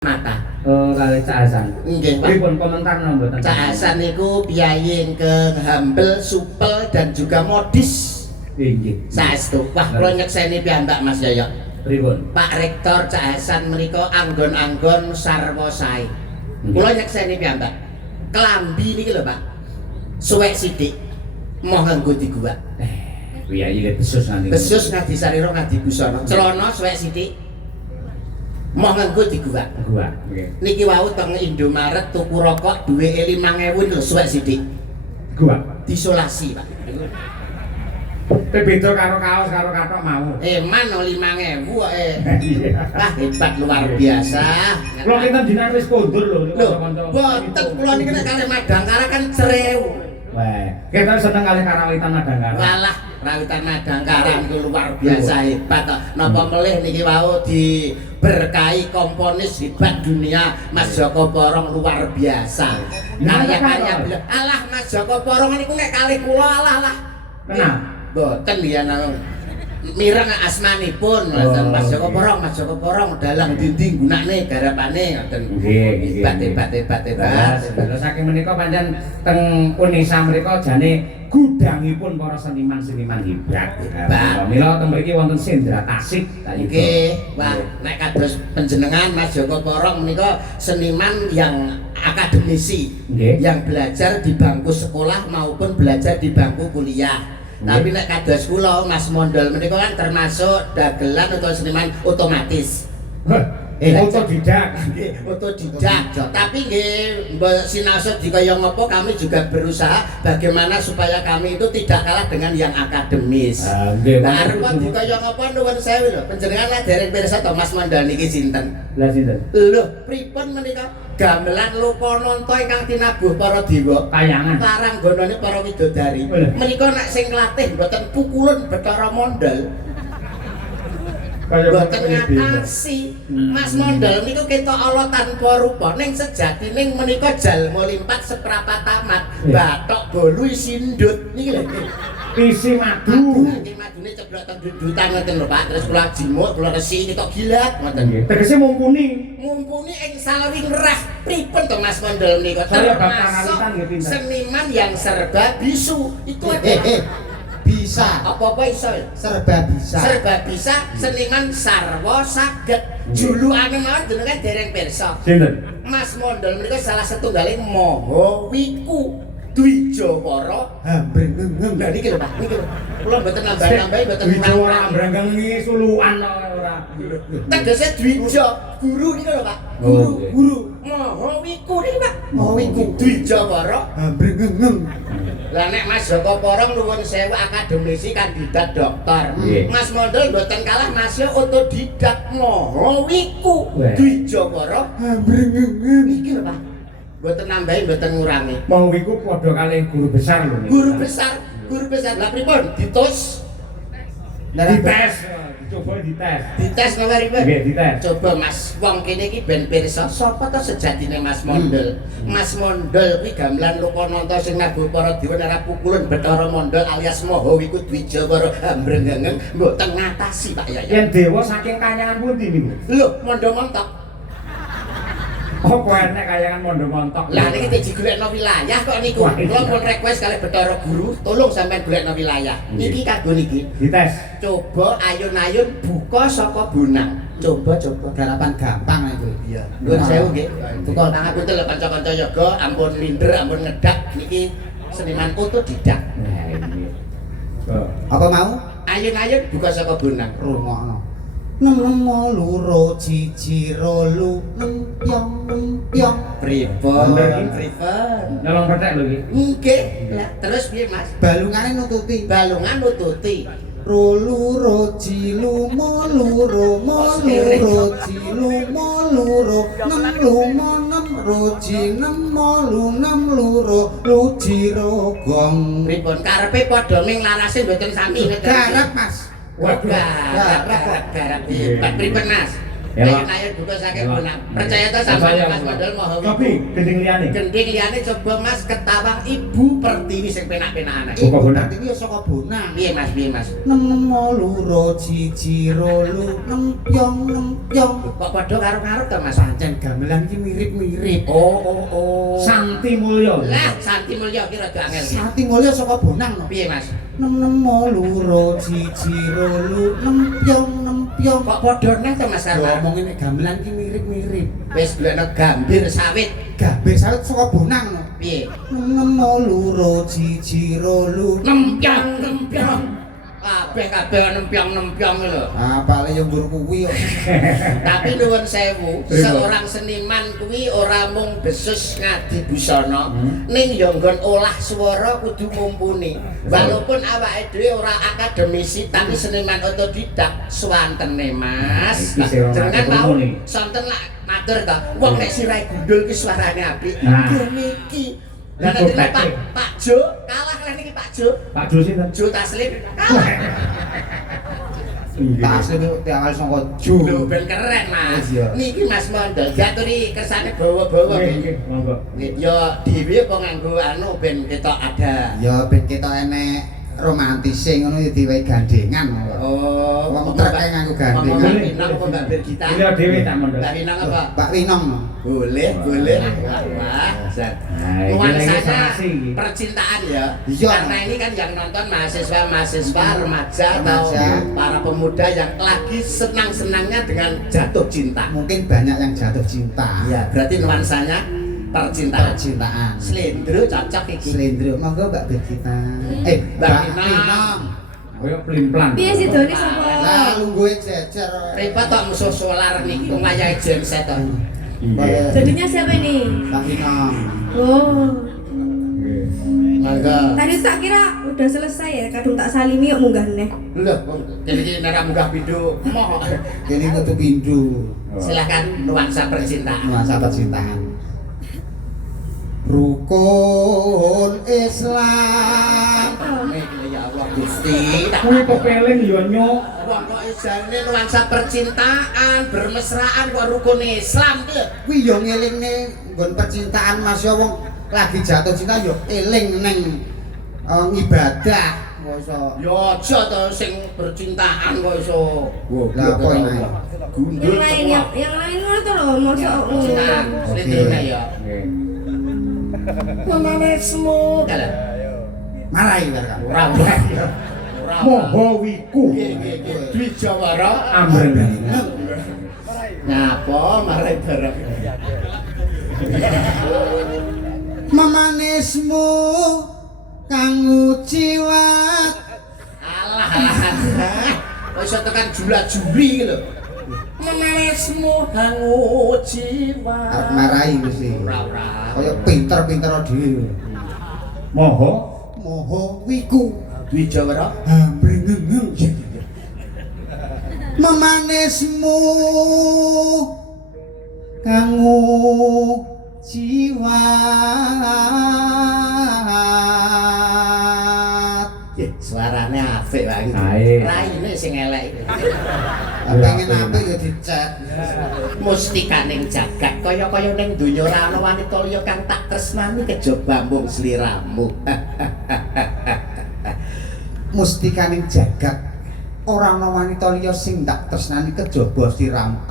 mata. Oh, kali Cak Hasan. Nggih, Pak. Pripun komentar mboten? Cak Hasan niku piyayi ingkang humble, supel dan juga modis. Nggih. Saestu. Wah, kula nyekseni piyambak Mas Yoyo. Pripun? Pak Rektor Cak Hasan menika anggon-anggon sarwa sae. Kula nyekseni piyambak. Klambi niki lho, Pak. Suwek sithik. Moh nganggo diguwak. Piyayi le besus nanti. Besus ngadi sarira ngadi busana. Celana suwek sithik. Moh nganggo diguwak. Gua. Nggih. Niki wau teng Indomaret tuku rokok duweke 5.000 lho suwek sithik. Gua. Disolasi, Pak. Beda karo kaos karo katok mau. Man 5.000 kok Iya. Wah, hebat luar biasa. Kula kinten dinan wis kondur lho. Lho, boten kula niki nek kalih Madangkara kan cerew. Wah, kita seneng kali karawitan Madangkara. Walah, rawitan Madangkara niku luar biasa hebat kok. Napa melih niki wau diberkahi komponis hebat dunia Mas Joko Porong luar biasa. Karya-karya beliau. Alah Mas Joko Porong niku nek kalih kula alah. Kenal? Boten biyen mireng asmanipun Mas Joko Porong, Mas Joko Porong dalang dinding gunane garapane ngoten. Nggih, Hebat. Terus saking menika pancen teng Unesa mriku jane gudangipun para seniman-seniman hebat. Mila teng mriki wonten Sendra Tasik. Nggih, wah nek kados panjenengan Mas Joko Porong menika seniman yang akademisi, yang belajar di bangku sekolah maupun belajar di bangku kuliah. Tapi nek kados kula Mas Mondol menika kan termasuk dagelan atau seniman otomatis. Otodidak. Nggih, otodidak. Tapi nggih sinasut dikaya ngopo kami juga berusaha bagaimana supaya kami itu tidak kalah dengan yang akademis. Nggih, Nah, arep dikaya ngopo nuwun sewu lho. Panjenengan lah dereng pirsa to Mas Mondol niki sinten? Lah sinten? Lho, pripun menika gamelan Lokananta ingkang tinabuh para dewa. Kayangan. Paranggonane para widodari. Menika nek sing nglatih mboten pukulun Bathara Mondol. Mboten ngatasi. Mas Mondol niku ketok Allah tanpa rupa ning sejatine menika jalma limpat seprapat tamat. Bathok bolu sindut niki lho. Isi madu. Nggih madune ceblok teng dudutan ngoten lho Pak. Terus kula jimuk, kula resi ketok gilat ngoten. Tegese mumpuni. Mumpuni ing salawing rah pripun to Mas Mondol menika Saya bapak termasuk kalitan nggih pinter. seniman yang serba bisu. Itu adalah Bisa apa-apa iso ya? serba bisa Serba bisa seniman sarwa saged. Julukane mawon jenengan dereng pirsa. Sinten? Mas Mondol menika salah setunggaling Maha Wiku Dwijawara hambreng Lah niki lho Pak, niki lho. Kula mboten nambah-nambahi mboten Dwija ora kurang-kurangi. branggang iki sulukan ora. Tegese Dwija, guru niki lho Pak. Guru. Maha Wiku niki Pak. Maha Wiku Dwijawara. hambreng Lah nek Mas Joko Porong nuwun sewu akademisi kandidat doktor. Mas Mondol mboten kalah masih otodidak Maha Wiku Dwijawara. hambreng Niki lho Pak. Mboten nambahi mboten ngurangi. Mau iku padha kalih guru besar lho. Guru besar. Lah pripun? Ditus. Dites, dicoba dites. Dites nomoripun. Nggih, dites. Coba Mas, wong kene iki ben pirsa sapa to sejatine Mas Mondol. Mas Mondol kuwi gamelan Lokananta sing nabuh para dewa ora pukulun Bathara Mondol alias Maha Wiku Dwijawara hambrengeng mboten ngatasi Pak Yayan. Yen dewa saking kayangan pundi niku? Lho, Mondo Montok. Apa enek kayangan Mondo Montok? Lah niki digolekno wilayah kok niku. Kula pun request kalih Bathara Guru, tolong sampean golekno wilayah. Niki kanggo niki. Dites. Coba ayun-ayun buka saka Bonang. Coba. garapan gampang itu Iya. Nuwun sewu nggih. Tukul pangapunten lho kanca-kanca yoga, ampun minder, ampun ngedak niki seniman otodidak. Nah, ini. apa mau Ayun-ayun buka saka Bonang. rungokno 6 loro jiji rolu pyong Pripun? Bener, Pripun? Nyolong petek lho iki. Nggih. Lah terus piye Mas? balungane nututi Balungan nututi. rolu roji lumo loro mo loro ji lumo loro 6 lumo 6 roji 6 mo lu 6 loro ruji rogong Pripun karepe padha ning larase mboten sami ngeten. garap Mas Waduh, garap. Hebat pripun Mas? Kayak buka saking benang. Percaya ta sampeyan Mas Mondol Maha Tapi gending liyane. Gending liyane coba Mas ketawang Ibu Pertiwi sing penak-penakan. Buka bonang. Iki ya saka bonang. Piye Mas, piye Mas? Nem loro jiji rolu nempyong nempyong. Kok padha karo-karo ta Mas? Pancen gamelan iki mirip-mirip. Oh. Santi Mulya. Lah, Santi Mulya ki rada angel ki. Sati mulya saka bonang no. Piye Mas? Nem loro jiji rolu nempyong nempyong. Kok padha neh ta Mas Yo karo? omongin nek gamelan iki mirip-mirip. Wis golekno gambir sawit. Gambir sawit saka bonang no. Piye? Nem loro jiji rolu. Nempyong. Kabeh nempyong lho. Ah paling yo mbur kuwi kok. Tapi nuwun sewu, seorang seniman kuwi ora mung besus ngadi busana, ning ya nggon olah swara kudu mumpuni. Walaupun awake dhewe ora akademisi tapi seniman otodidak swantene Mas. Jenengan mau sonten lak matur to, wong nek sirahe gundul ki suarane apik. Ngene iki. Lah nek Pak Jo kalah lah niki Pak Jo. Pak Jo sinten? Jo Taslim kalah. Tas itu tiang saka ju. Lho ben keren Mas. Iya. Niki Mas Mondol diaturi kersane bawa-bawa Nggih, monggo. Ya dhewe apa nganggo anu ben ketok ada. Ya ben ketok enek romantise ngono ya diwehi gandengan. Oh, Wong treke nganggo gandengan. Pinang apa Mbak Birgita? Kuwi dhewe tak mondol. Mbak Pinang apa? Pak Winong. Boleh. Wah, Zat. Nah, iki lagi Nuansanya salasi iki. percintaan ya. Iya. Karena ini kan yang nonton mahasiswa remaja atau Remaja. para pemuda yang lagi senang-senangnya dengan jatuh cinta. Mungkin banyak yang jatuh cinta. Ya, berarti nuansanya percintaan. Percintaan. Slendro cocok iki. Slendro monggo Mbak Birgita. Mbak Mbak Winong. Winong. Koyo plimplan. Piye sih Doni sapa? Lah lungguhe jejer. Repot tok musuh solar niki ngayahi genset to. Iya. Jadinya siapa ini? Mbak Winong. Oh. Mangga. Tadi tak kira udah selesai ya, kadung tak salimi yuk munggah neh. Lho, jadi iki nek munggah pindho. Moh. Kene kudu pindho. Silakan nuansa percintaan. Nuansa percintaan. Rukun Islam. Ya Allah Gusti. Kuwi kepeling yo nyok. Wong kok jane nuansa percintaan, bermesraan kok rukun Islam ki lho. Kuwi yo ngelingne nggon percintaan Mas yo wong lagi jatuh cinta yo eling neng ibadah kok iso. Ya aja to sing bercintaan kok iso. Lah apa ini? Gundul. Yang lain ngono to lho, mosok Percintaan, slendrone ya. Nggih. Memanesmu. Kalah. Marai kan. Ora. Moho wiku. Dwi Jawara Ambreng. Ngapa marai bareng. Memanismu kang uciwat. Alah. Kok iso tekan jula-juli iki lho. Memanesmu hangu jiwa. Arep marai mesti. Ora. Kaya pinter-pinter dhewe. Moho Moho wiku Dwi Jawara ambrengeng. Memanismu kang uciwat. Suarane apik wae. Ae. Raine sing elek iki. Pengen apik ya dicet. Mustikaning jagat kaya-kaya ning donya ora ana wanita liya kang tak tresnani kejaba mung sliramu. Mustikaning jagat ora ana wanita liya sing tak tresnani kejaba sliramu.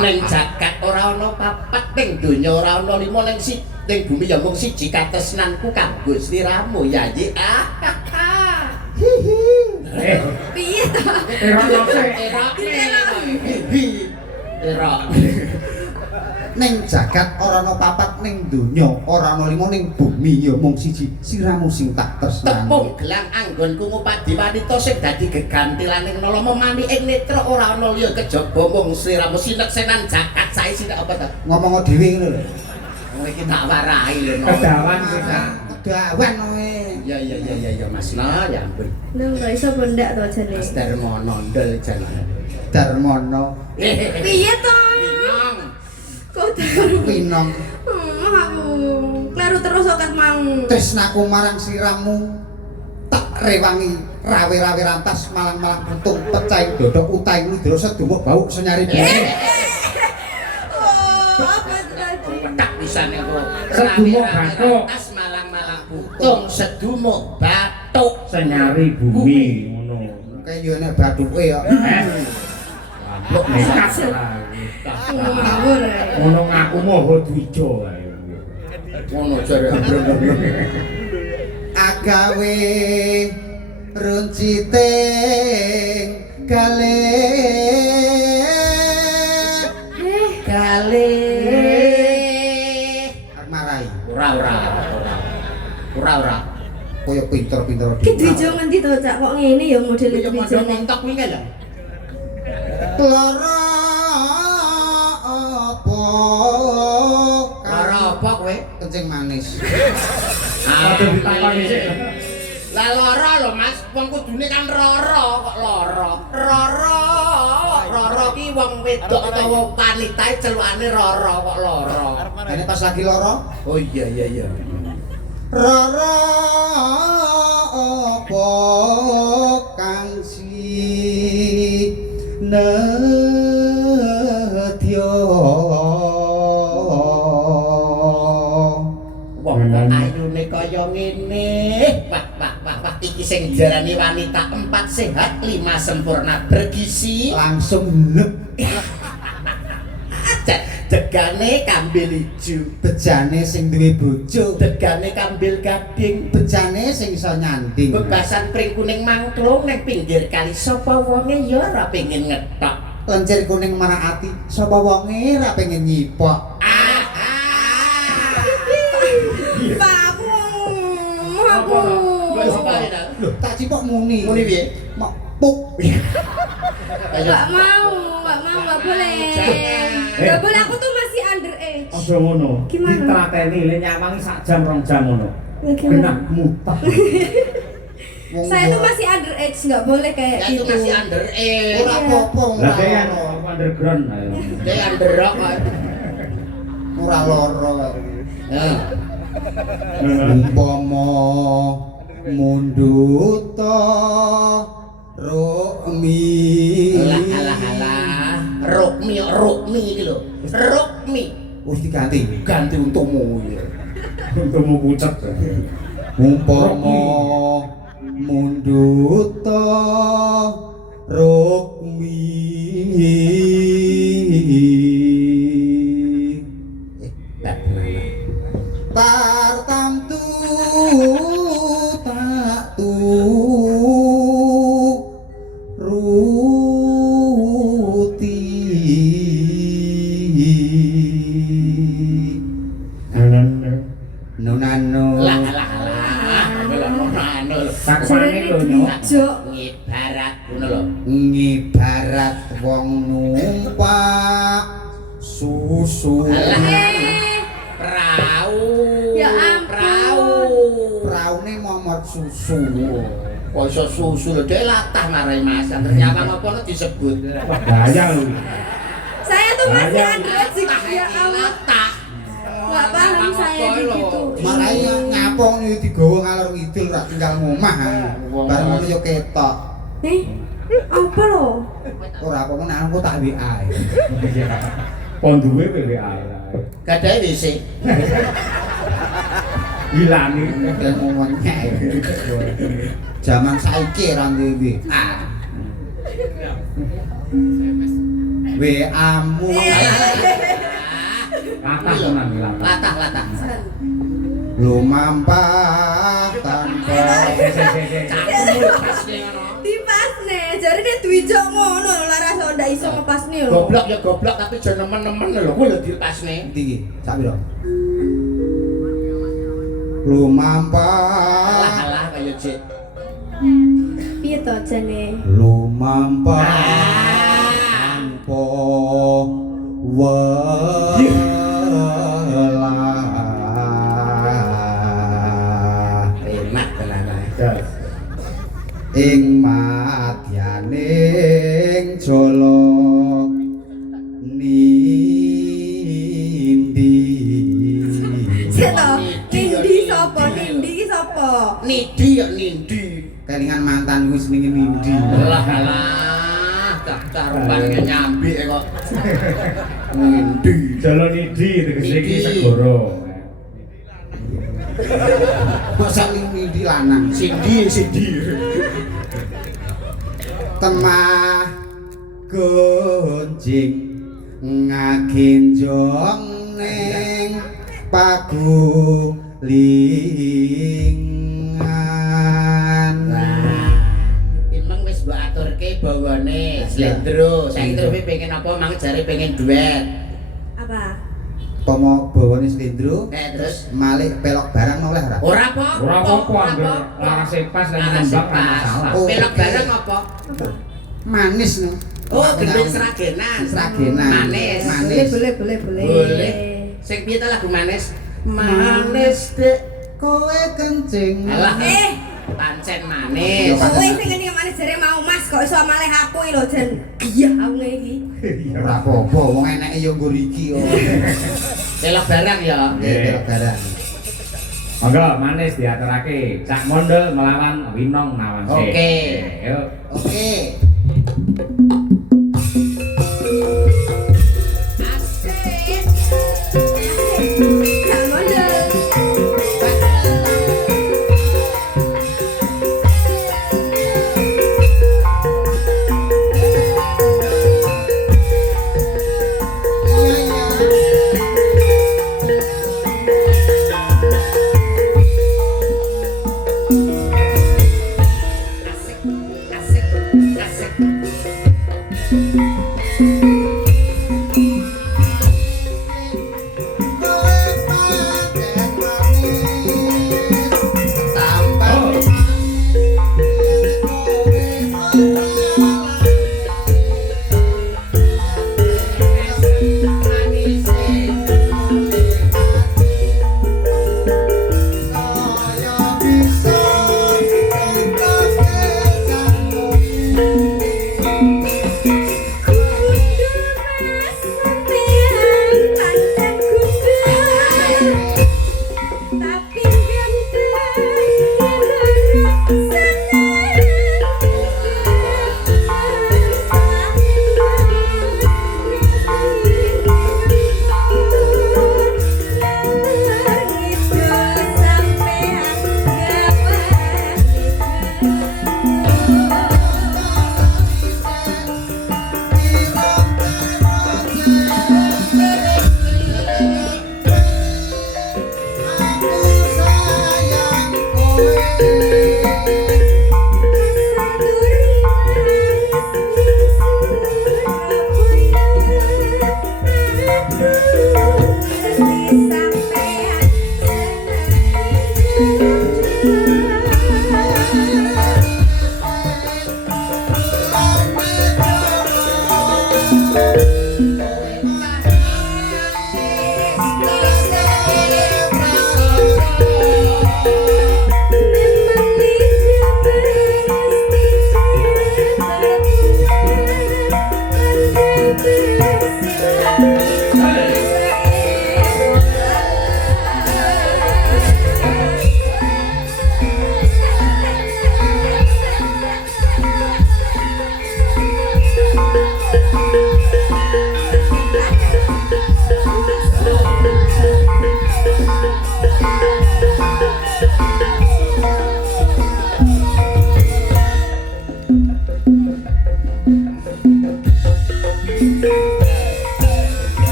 Ning jagat ora ana papat ning donya ora ana lima ning ning bumi ya mung siji katresnanku kanggo sliramu ya Yi. Piye to? Erok. Ning jagat ora ana papat ning donya ora ana lima ning bumi ya mung siji sliramu sing tak tresnani. Tepung gelang anggonku ngupadi wanita sing dadi gegantilaning nala memani ing netra ora ana liya kejaba mung sliramu sineksenan jagat sae sinek apa to? Ngomong dhewe ngono lho. Kowe iki tak warai lho. kedawan kita. Kedawan kowe. Ya Mas Nah, ya ampun. Nang gak iso bendak to jane. Mas Darmono ndel jan. Darmono Piye to? Pinong. Kok daru? Winong Aku kleru terus kok mau. tresnaku marang sliramu tak rewangi rawe-rawe rantas malang-malang untung pecah dodok utang ludra sedumuh bau senyari bumi. Oh, apa tadi? Petak pisan iku. Sedumuh batuk. Tas malang-malang putung sedumuh batuk Senyari bumi ngono. Kayak yo nek bathuke ya. Kok nekat lah. Ngawur. Ngono ngaku moho dwija ae. Ngono jare. Agawe runciting Kale marai ora koyo pinter-pinter Ki Dwijo ngendi to Cak kok ngene ya modele yo Dwijo model montok kuwi kan lho lara apa kowe kencing manis. Padha ditakoni sik. Lah lara lho Mas, wong kudune kan rara kok lara. Rara ki wong wedok utawa wanita celukane rara kok lara. Ini pas lagi loro. Oh iya. Rara apa kang si nedya wong kok ayune kaya ngene. Wah iki sing diarani wanita 4 sehat 5 sempurna bergizi. langsung lep Degane kambil ijo, bejane sing duwe bojo, degane kambil gading, bejane sing iso nyanding. bebasan pring kuning mangklung ning pinggir kali sapa wonge ya ora pengin ngetok. Lencir kuning marang ati, sapa wonge ra pengen nyipok. Aku. Wes apa ya? Lho, tak cipok muni. Muni piye? Mok puk. Enggak mau, enggak boleh. Enggak boleh, aku tuh masih underage. Aja ngono. Gimana? Ditrateni le nyawangi sak jam 2 jam ngono. Ya, gimana? Genah mutah. Saya tuh masih underage, enggak boleh kayak Ya gitu. itu masih underage. Ora apa-apa, Lah kayak underground ayo. Dia underrock kok. ora loro. Ya. Umpama mundut Rukmi. Alah. Rukmi iki lho. Rukmi. Wis diganti. Ganti untukmu ya. Untukmu pucet. Umpama mundut Rukmi. Tartamtu tak ruti nunano Sakmane lho Serius nyok. Dwijo. Ngibarat ngono lho. ngibarat wong numpak susu Prau. Ya ampun. praune momot susu. Kok iso susu lho dhek latah marai Mas. Ternyata apa disebut. Wah bahaya lho. Saya tuh masih Ayah. underage sih. Ya Allah. Latah. Enggak paham saya begitu. Marai nyapong iki digawa ngalor ngidul ra tinggal ngomah. Bareng ngono yo ketok. Apa lo? Ora apa-apa nek aku tak WA. Pon duwe WA. Gadahe WC. Hilani. Dan ngomongnya zaman saiki ra duwe WA. WA-mu Latah tenan latah. Latah. lumampah tanpa Dipasne, jarine Dwijo ngono lho lara ndak iso ngepasne lho. Goblok ya goblok tapi aja nemen-nemen lho kuwi lho dipasne. ndi iki sak piro lumampah Alah kaya jek. Piye to jane? lumampah tanpa Enak tenan ae. ing madyaning jala nindi Seto, Nindi sapa? Nindi ki sapa? Nidi ya nindi. kelingan mantan wis ning ndi. Alah tak karuan nyambi kok. Ngendi? Jalan Idi tegese iki segoro. Masa ning ndi lanang. Sindi. Temah gonjing ngagenjong ning pagulingan. Emang wis mbok aturke bawane slendro. Saiki terus pengen apa mang jare pengen duet. Apa? Pomo bawane slendro Terus malih pelok barang oleh ora? ora apa? Ora apa-apa anggar larase pas lan nembak ora masalah. Oh, Pelok oke. bareng apa? Manis no. Oh, gendeng seragenan. Seragenan. Manis. Manis. Boleh. Boleh. Sing piye ta lagu manis? Manis dek. Kowe kencing. Alah. Pancen manis. Kowe sing ngene manis jare mau Mas kok iso malih aku iki lho jan giyah aku iki. Ora apa-apa, wong eneke ya nggo iki kok. Pelok bareng ya. Nggih, pelok barang. Monggo manis diaturake. Cak Mondel melawan Winong Nawangse. Oke. Yuk. Oke. Asik. Jangan mondel. Iya, iya. Asik.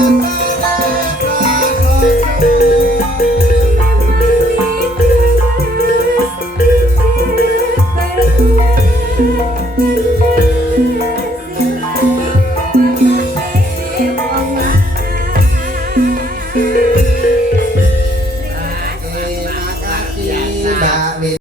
Tata